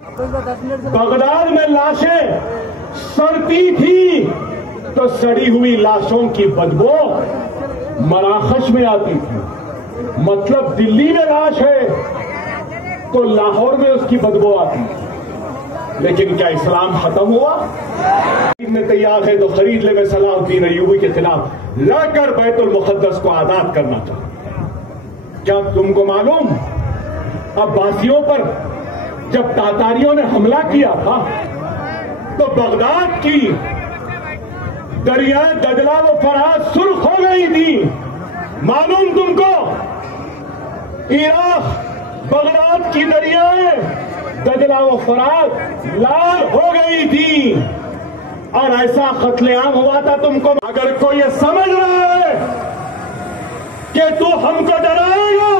Baghdad में लाशें सड़ती थी तो सड़ी हुई लाशों की बदबू मराकश में आती थी। मतलब दिल्ली में लाश है तो लाहौर में उसकी बदबू आती। लेकिन क्या इस्लाम खत्म हुआ? में तैयार है तो खरीद ले। मैं सलाहुद्दीन अय्यूबी के खिलाफ लड़कर बैतुल मुक़द्दस को आजाद करना चाहता। क्या तुमको मालूम अब्बासियों पर जब तातारियों ने हमला किया था तो बगदाद की दरिया दजला व फरात सुर्ख हो गई थी। मालूम तुमको? इराक बगदाद की दरियाएं दजला व फरात लाल हो गई थी और ऐसा कत्लेआम हुआ था। तुमको अगर कोई ये समझ रहा है कि तू हमको डराएगा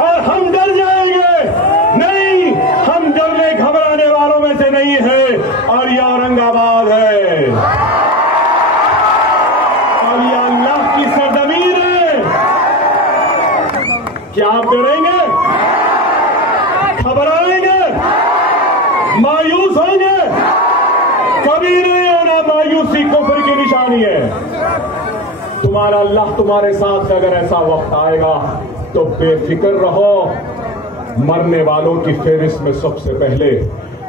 और हम डर जाएंगे, नहीं, हम डरने घबराने वालों में से नहीं है। और ये औरंगाबाद है और ये अल्लाह की सरजमीन है। क्या आप डरेंगे, घबराएंगे, मायूस होंगे? कभी नहीं होना। मायूसी कुफ्र की निशानी है। तुम्हारा अल्लाह तुम्हारे साथ है। अगर ऐसा वक्त आएगा तो बेफिक्र रहो। मरने वालों की फहरिस्त में सबसे पहले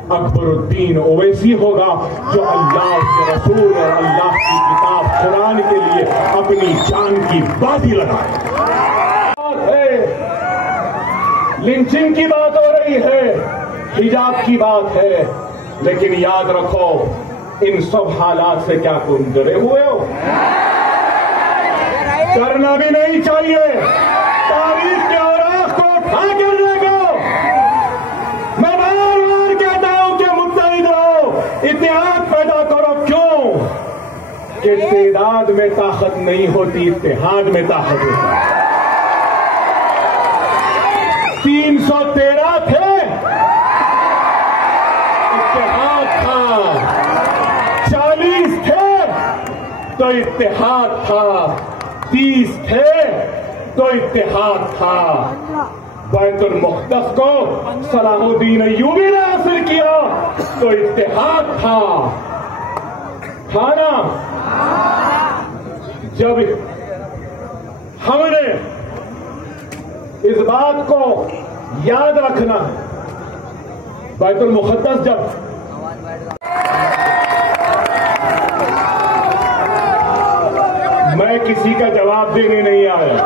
अकबरुद्दीन ओवैसी होगा, जो अल्लाह के रसूल और अल्लाह की किताब कुरान के लिए अपनी जान की बाजी लगाए। लिंचिंग की बात हो रही है, हिजाब की बात है, लेकिन याद रखो इन सब हालात से क्या तुम डरे हुए हो? डरना भी नहीं चाहिए। तारीख के औराख को उठा कर देखो। मैं बार बार कहता हूं कि मुत्तहिद रहो, इत्तेहाद पैदा करो। क्यों? कि तादाद में ताकत नहीं होती, इत्तेहाद में ताकत होती है। 313 थे, इत्तेहाद था। 40 थे तो इत्तेहाद था। 30 थे तो इत्तेहाद था। बैतुल मुक़द्दस को सलाहुद्दीन अय्यूबी ने हासिल किया तो इत्तेहाद था। ना? जब हमने इस बात को याद रखना, बैतुल मुक़द्दस जब मैं किसी का जवाब देने नहीं आया,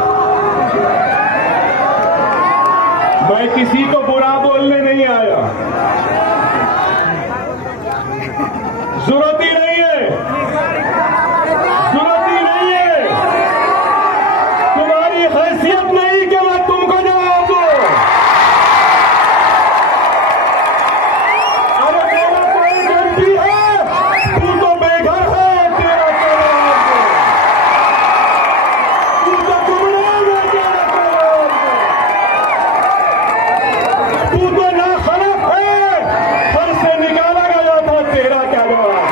मैं किसी को बुरा बोलने नहीं आया। जरूरत ही नहीं है, जरूरत ही नहीं है। तुम्हारी हैसियत नहीं कि मैं तुमको जवाब दूं। अरे मेरा कोई गलती है, तू तो बेघर है, तेरा तू तो गुमराह है, तू तो नाखलफ है, घर से निकाला गया था, तेरा क्या जवाब?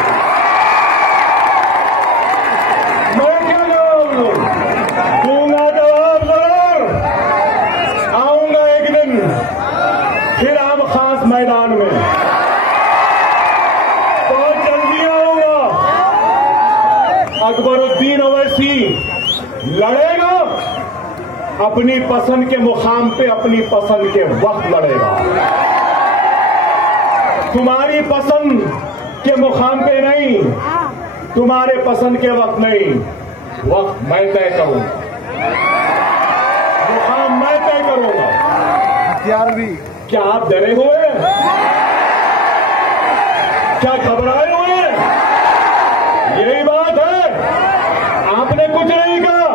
मैं क्या जवाब दूं? दूंगा जवाब जरूर। आऊंगा एक दिन फिर आम खास मैदान में, बहुत जल्दी आऊंगा। अकबरुद्दीन ओवैसी लड़ेगा अपनी पसंद के मुकाम पे, अपनी पसंद के वक्त लड़ेगा। तुम्हारी पसंद के मुकाम पे नहीं, तुम्हारे पसंद के वक्त नहीं। वक्त मैं तय करूंगा, मुकाम मैं तय करूंगा। हथियार भी। क्या आप डरे हुए हैं? क्या घबराए हुए हैं? यही बात है, आपने कुछ नहीं कहा।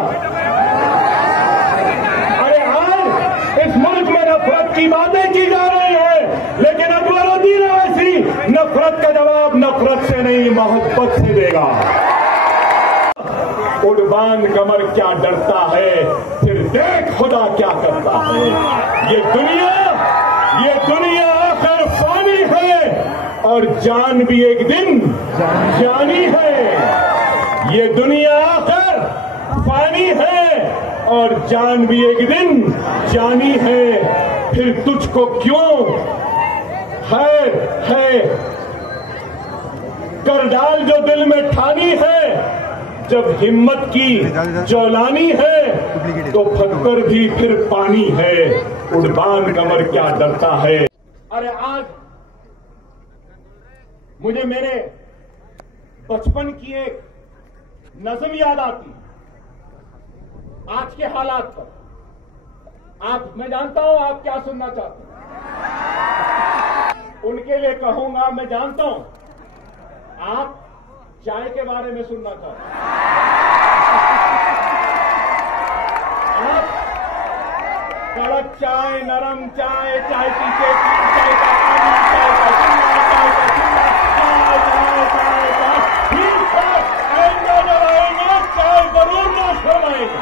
अरे आज इस मुल्क में नफरत की बातें की जा रही है, लेकिन अकबरुद्दीन ओवैसी नफरत का जवाब नफरत से नहीं, मोहब्बत से देगा। उड़बान कमर क्या डरता है, फिर देख खुदा क्या करता है। ये दुनिया आखिर फानी है और जान भी एक दिन जानी है। ये दुनिया आखिर फानी है और जान भी एक दिन जानी है। फिर तुझको क्यों है कर डाल जो दिल में ठानी है, जब हिम्मत की जौलानी है तो पत्थर भी फिर पानी है, उड़बान कमर क्या डरता है। अरे आज मुझे मेरे बचपन की एक नज़म याद आती आज के हालात पर। मैं जानता हूं आप क्या सुनना चाहते हैं, उनके लिए कहूंगा। मैं जानता हूं आप चाय के बारे में सुनना चाहते हैं। आप कड़क चाय, नरम चाय, चाय पीछे चाय का पानी, चाय का चूल्हा, चाय का चूल्हा, चाय चाय चाय चाय। ठीक है, आएंगे जब आएंगे चाय जरूर ना शर्माएंगे।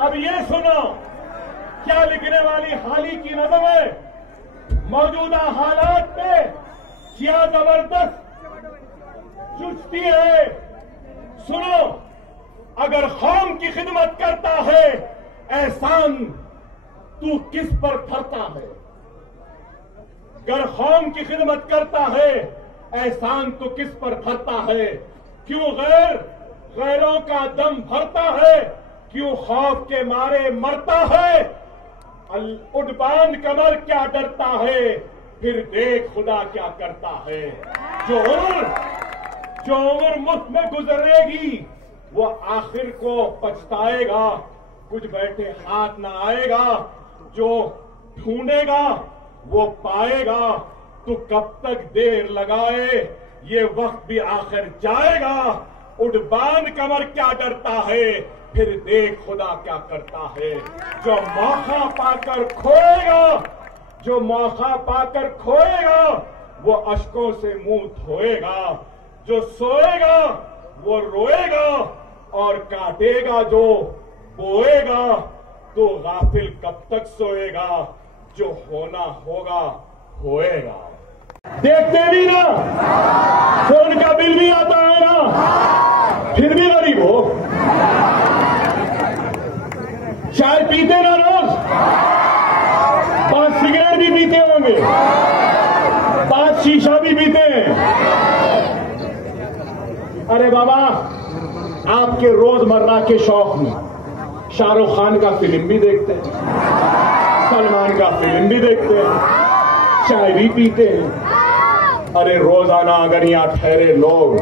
अब ये सुनो क्या लिखने वाली हाली की नज़म है। मौजूदा हालात पे क्या जबरदस्त चुस्ती है। सुनो, अगर कौम की खिदमत करता है एहसान तू किस पर धरता है। अगर कौम की खिदमत करता है एहसान तो किस पर धरता है। क्यों गैरों का दम भरता है, क्यों खौफ के मारे मरता है। उड़बान कमर क्या डरता है, फिर देख खुदा क्या करता है। जो उम्र मुफ्त में गुजरेगी वो आखिर को पछताएगा, कुछ बैठे हाथ ना आएगा। जो ढूंढेगा वो पाएगा, तू कब तक देर लगाए, ये वक्त भी आखिर जाएगा। उड़बान कमर क्या डरता है, फिर देख खुदा क्या करता है। जो मौका पाकर खोएगा वो अश्कों से मुंह धोएगा। जो सोएगा वो रोएगा और काटेगा जो बोएगा। तो गाफिल कब तक सोएगा, जो होना होगा होएगा। देखते भी ना, फोन का बिल भी आता है ना, फिर भी गरीब हो। चाय पीते ना रोज, 5 सिगरेट भी पीते होंगे, 5 शीशा भी पीते हैं। अरे बाबा, आपके रोजमर्रा के शौक में शाहरुख खान का फिल्म भी देखते हैं, सलमान का फिल्म भी देखते हैं, चाय भी पीते हैं। अरे रोजाना अगर यहां ठहरे लोग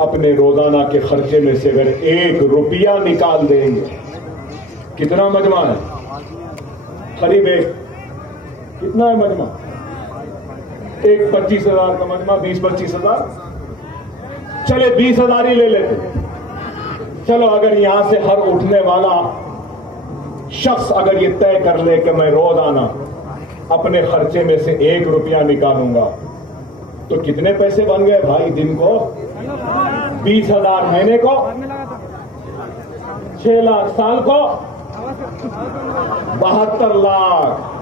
अपने रोजाना के खर्चे में से अगर 1 रुपया निकाल देंगे, कितना मजमा है? करीब कितना है मजमा? एक 25,000 का मजमा, 20-25 हजार। चले 20,000 ही ले लेते। चलो अगर यहां से हर उठने वाला शख्स अगर ये तय कर ले कि मैं रोजाना अपने खर्चे में से 1 रुपया निकालूंगा, तो कितने पैसे बन गए भाई दिन को? 20,000 महीने को, 6 लाख साल को, 72 लाख।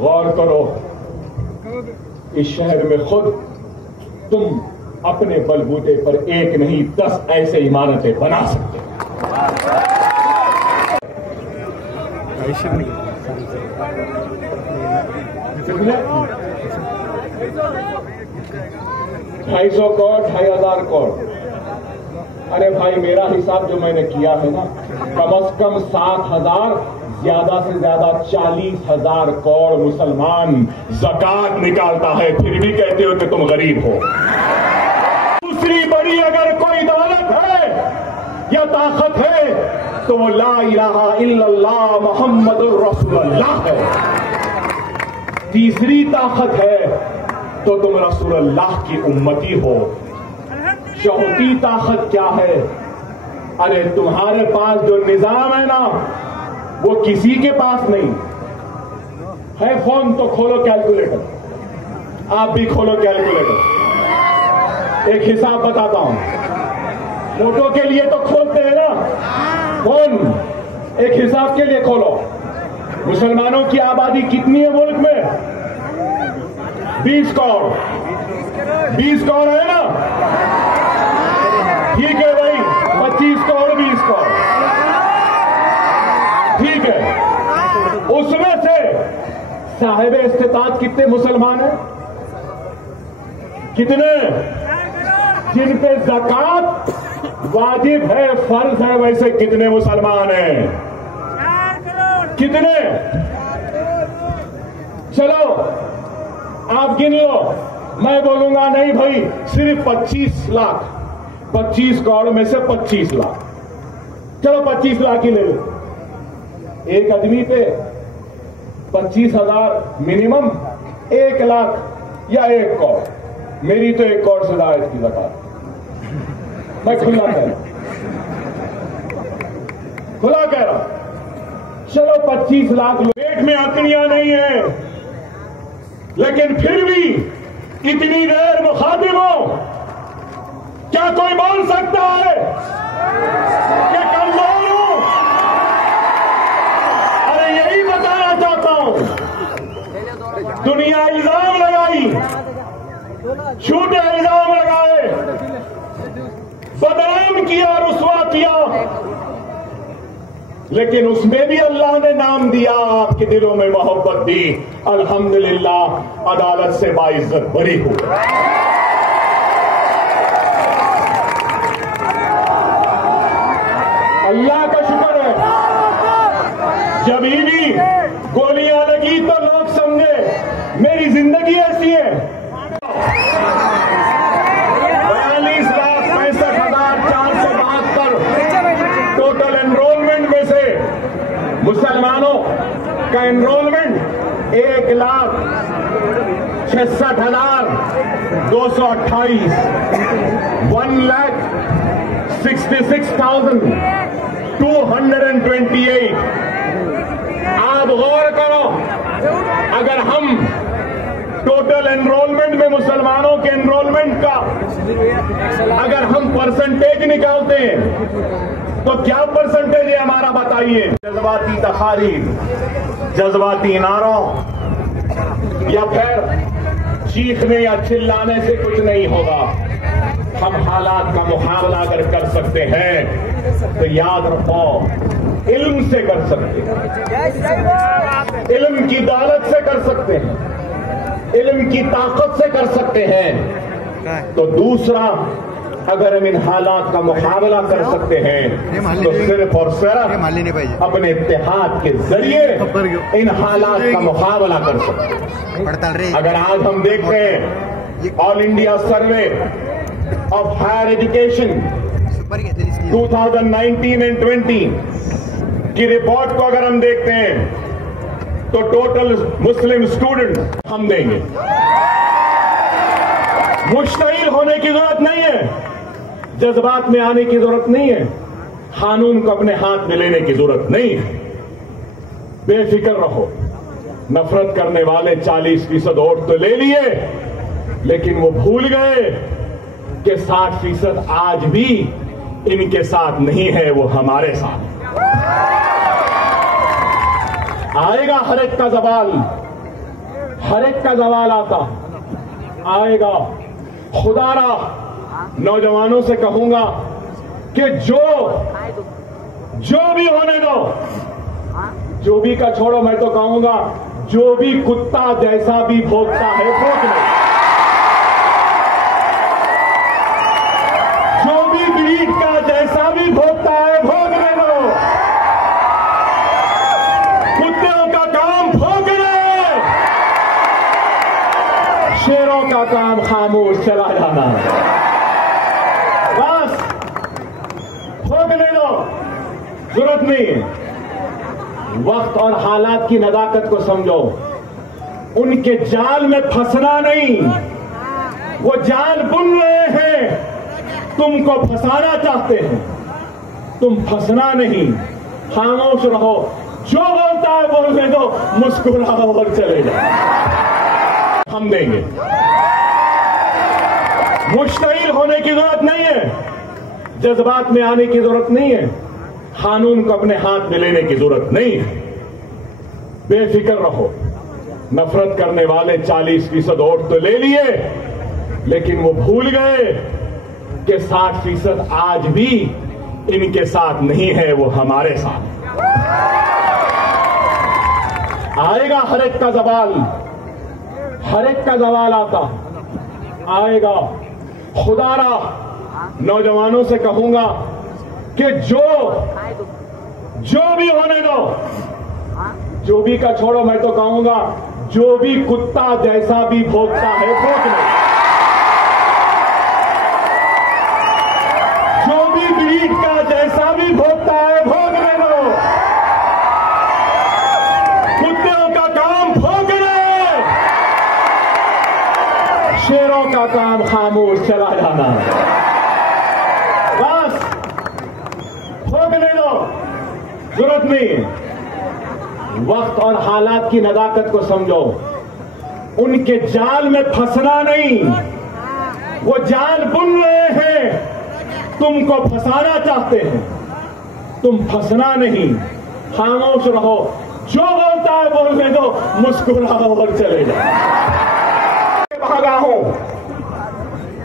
गौर करो, इस शहर में खुद तुम अपने बलबूते पर 1 नहीं 10 ऐसे इमारतें बना सकते हो। 250 करोड़, 2,500 करोड़। अरे भाई, मेरा हिसाब जो मैंने किया है ना, कम से कम 7,000, ज्यादा से ज्यादा 40,000 करोड़ मुसलमान ज़कात निकालता है, फिर भी कहते हो कि तुम गरीब हो। दूसरी बड़ी अगर कोई दौलत है या ताकत है तो वो ला इलाहा इल्लल्लाह मुहम्मदुर रसूलुल्लाह है। तीसरी ताकत है तो तुम रसूलुल्लाह की उम्मती हो। चौथी ताकत क्या है? अरे तुम्हारे पास जो निजाम है ना, वो किसी के पास नहीं है। फोन तो खोलो कैलकुलेटर, आप भी खोलो कैलकुलेटर। एक हिसाब बताता हूं, फोटो के लिए तो खोलते हैं ना फोन, एक हिसाब के लिए खोलो। मुसलमानों की आबादी कितनी है मुल्क में? 20 करोड़। 20 करोड़ है ना? ठीक है भाई, 25 करोड़, 20 करोड़, ठीक है। साहिब इस्तिताअत कितने मुसलमान हैं? कितने? जिन पे ज़कात वाजिब है, फर्ज है, वैसे कितने मुसलमान हैं? कितने? चलो आप गिन लो, मैं बोलूंगा नहीं भाई सिर्फ 25 लाख, 25 करोड़ में से 25 लाख, चलो 25 लाख ही ले लो। एक आदमी पे 25,000 मिनिमम, 1 लाख या 1 करोड़। मेरी तो 1 करोड़ से ज्यादा की ज़कात, मैं खुला कह रहा हूं, खुला कह रहा हूं। चलो 25 लाख लोग, पेट में अकड़ियां नहीं है, लेकिन फिर भी इतनी देर मुखातिब हो, क्या कोई बोल सकता है कि कमजोर हूं? अरे यही बताना चाहता हूं। दुनिया इल्जाम लगाई, झूठे इल्जाम लगाए, बदनाम किया, रुसवा किया, लेकिन उसमें भी अल्लाह ने नाम दिया, आपके दिलों में मोहब्बत दी। अल्हम्दुलिल्लाह अदालत से बाइज्जत बरी हो। अल्लाह का शुक्र है, जब भी गोलियां लगी तो लोग समझे मेरी जिंदगी ऐसी है। 42,65,472 टोटल एनरोलमेंट में से मुसलमानों का एनरोलमेंट 1,66,228, 1,66,228। आप गौर करो, अगर हम टोटल एनरोलमेंट में मुसलमानों के एनरोलमेंट का अगर हम परसेंटेज निकालते हैं तो क्या परसेंटेज है हमारा, बताइए। जज्बाती तकारीर, जज्बाती नारों या फिर चीखने या चिल्लाने से कुछ नहीं होगा। हम हालात का मुकाबला अगर कर सकते हैं तो याद रखो, इल्म से कर सकते हैं, इल्म की दौलत से कर सकते हैं, इल्म की ताकत से कर सकते हैं। तो दूसरा, अगर हम इन हालात का मुकाबला कर सकते हैं तो सिर्फ और सिर्फ अपने इत्तेहाद के जरिए इन हालात का मुकाबला कर सकते हैं। अगर आज हम देखते हैं all India survey of higher education 2019 and 20 की रिपोर्ट को अगर हम देखते हैं तो टोटल मुस्लिम स्टूडेंट हम देंगे। मुश्तइल होने की जरूरत नहीं है, जज्बात में आने की जरूरत नहीं है, कानून को अपने हाथ में लेने की जरूरत नहीं है। बेफिक्र रहो। नफरत करने वाले 40% वोट तो ले लिए, लेकिन वो भूल गए कि 60% आज भी इनके साथ नहीं है, वो हमारे साथ। आएगा हर एक का जवाल, हर एक का जवाल आता आएगा। खुदारा नौजवानों से कहूंगा कि जो भी होने दो, जो भी का छोड़ो, मैं तो कहूंगा जो भी कुत्ता जैसा भी भौंकता है भौंक लो, जो भी ब्रीड का जैसा भी भौंकता है भौंकने दो। कुत्तों का काम भौंकना, शेरों का काम खामोश चला जाना। बस भौंकने दो, जरूरत नहीं है। वक्त और हालात की नजाकत को समझो, उनके जाल में फंसना नहीं। वो जाल बुन रहे हैं, तुमको फंसाना चाहते हैं, तुम फंसना नहीं। खामोश रहो, जो बोलता है बोलने दो, मुस्कुराओ और चले जाओ, हम देंगे। मुश्तइल होने की जरूरत नहीं है, जज्बात में आने की जरूरत नहीं है, कानून को अपने हाथ में लेने की जरूरत नहीं है। बेफिक्र रहो। नफरत करने वाले 40% वोट तो ले लिए, लेकिन वो भूल गए कि 60% आज भी इनके साथ नहीं है, वो हमारे साथ। आएगा हर एक का जवाल, हर एक का जवाल आता आएगा। खुदारा नौजवानों से कहूंगा कि जो भी होने दो, जो भी का छोड़ो, मैं तो कहूंगा जो भी कुत्ता जैसा भी भौंकता है भौंक ले, जो भी ब्रीड का जैसा भी भौंकता है भौंकने दो। कुत्तों का काम भौंकना, शेरों का काम खामोश चला जाना। बस भौंकने दो, जरूरत नहीं। वक्त और हालात की नजाकत को समझो, उनके जाल में फंसना नहीं। वो जाल बुन रहे हैं, तुमको फंसाना चाहते हैं, तुम फंसना नहीं। खामोश रहो, जो बोलता है बोलने दो, मुस्कुराओ और चले जाओ। भागा हूं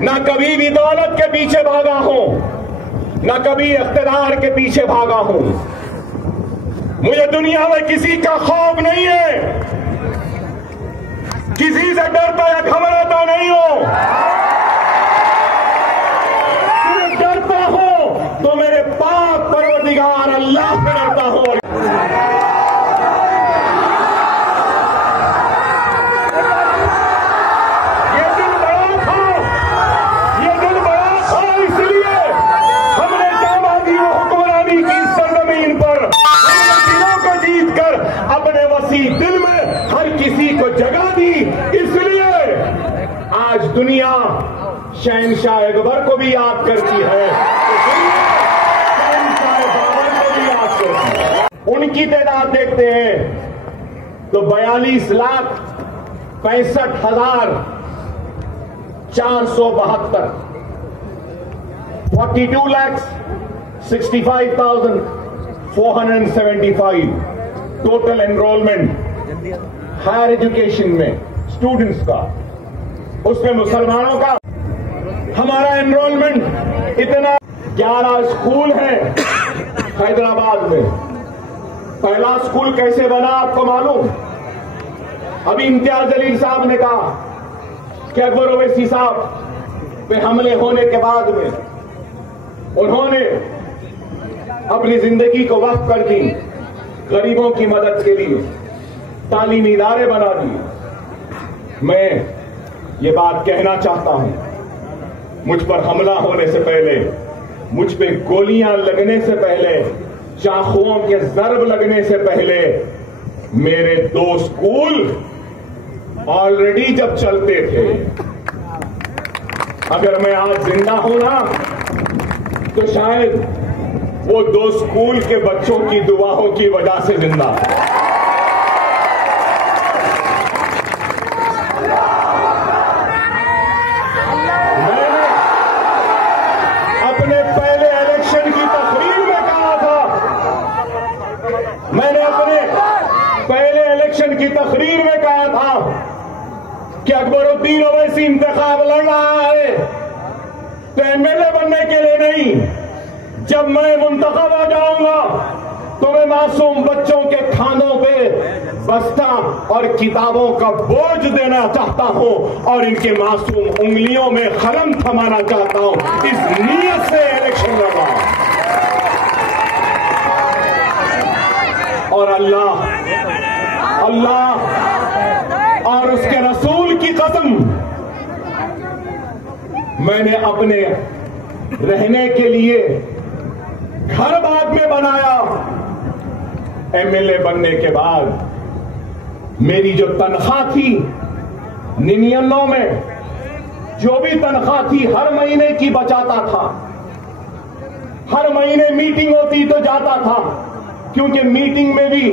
ना, कभी भी दौलत के पीछे भागा हूं, ना कभी इख्तिदार के पीछे भागा हूं। मुझे दुनिया में किसी का खौफ नहीं है, किसी से डरता या घबराता नहीं हो। सिर्फ डरता हूं तो मेरे पाक परवरदिगार अल्लाह से डरता हूं। ये दिल बड़ा था, इसलिए हमने जामा दी वो हुक्मरानी की सरजमीन पर, अपने वसी दिल में हर किसी को जगह दी। इसलिए आज दुनिया शहंशाह अकबर को भी याद करती है, शहंशाह बाबर को भी याद करती है। उनकी तादाद देखते हैं तो 42,65,472, 42,65,475 टोटल एनरोलमेंट हायर एजुकेशन में स्टूडेंट्स का, उसमें मुसलमानों का। हमारा एनरोलमेंट इतना 11 स्कूल है हैदराबाद में। पहला स्कूल कैसे बना आपको मालूम? अभी इम्तियाज जलील साहब ने कहा कि अकबर ओवैसी साहब पे हमले होने के बाद में उन्होंने अपनी जिंदगी को वक्फ कर दी गरीबों की मदद के लिए, तालीमी इदारे बना दिए। मैं ये बात कहना चाहता हूं, मुझ पर हमला होने से पहले, मुझ पे गोलियां लगने से पहले, चाकुओं के जरब लगने से पहले मेरे 2 स्कूल ऑलरेडी जब चलते थे। अगर मैं आज जिंदा हूं ना, तो शायद वो 2 स्कूल के बच्चों की दुआओं की वजह से जिंदा है। मैंने अपने पहले इलेक्शन की तकरीर में कहा था, कि अकबरुद्दीन ओवैसी इंतखाब लड़ रहा है तो एमएलए बनने के लिए नहीं, जब मैं मुंतखब हो जाऊंगा तो मैं मासूम बच्चों के खानों पे बस्ता और किताबों का बोझ देना चाहता हूं और इनके मासूम उंगलियों में कलम थमाना चाहता हूं। इस नीयत से इलेक्शन लड़ा और अल्लाह और उसके रसूल की कसम, मैंने अपने रहने के लिए घर बाद में बनाया। एमएलए बनने के बाद मेरी जो तनख्वाह थी 99 में, जो भी तनख्वाह थी हर महीने की बचाता था। हर महीने मीटिंग होती तो जाता था, क्योंकि मीटिंग में भी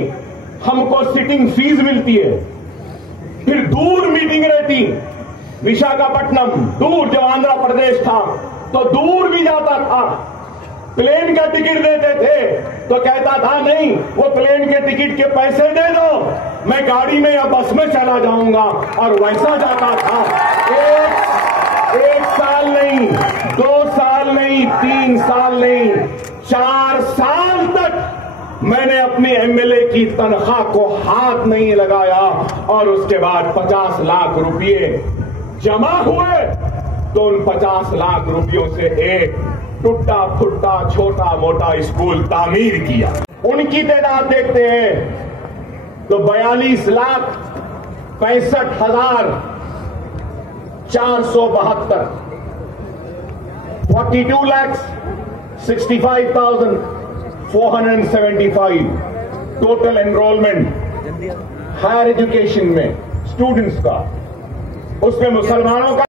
हमको सिटिंग फीस मिलती है। फिर दूर मीटिंग रहती, विशाखापट्टनम दूर, जो आंध्र प्रदेश था तो दूर भी जाता था। प्लेन का टिकट देते थे तो कहता था नहीं, वो प्लेन के टिकट के पैसे दे दो, मैं गाड़ी में या बस में चला जाऊंगा। और वैसा जाता था। एक साल नहीं, 2 साल नहीं, 3 साल नहीं, 4 साल तक मैंने अपने एमएलए की तनख्वाह को हाथ नहीं लगाया और उसके बाद 50 लाख रुपए जमा हुए तो उन 50 लाख रुपयों से एक टूटा फुट्टा छोटा मोटा स्कूल तामीर किया। उनकी तादाद देखते हैं तो 42,65,472 42,65,475 टोटल एनरोलमेंट हायर एजुकेशन में स्टूडेंट्स का, उसमें मुसलमानों का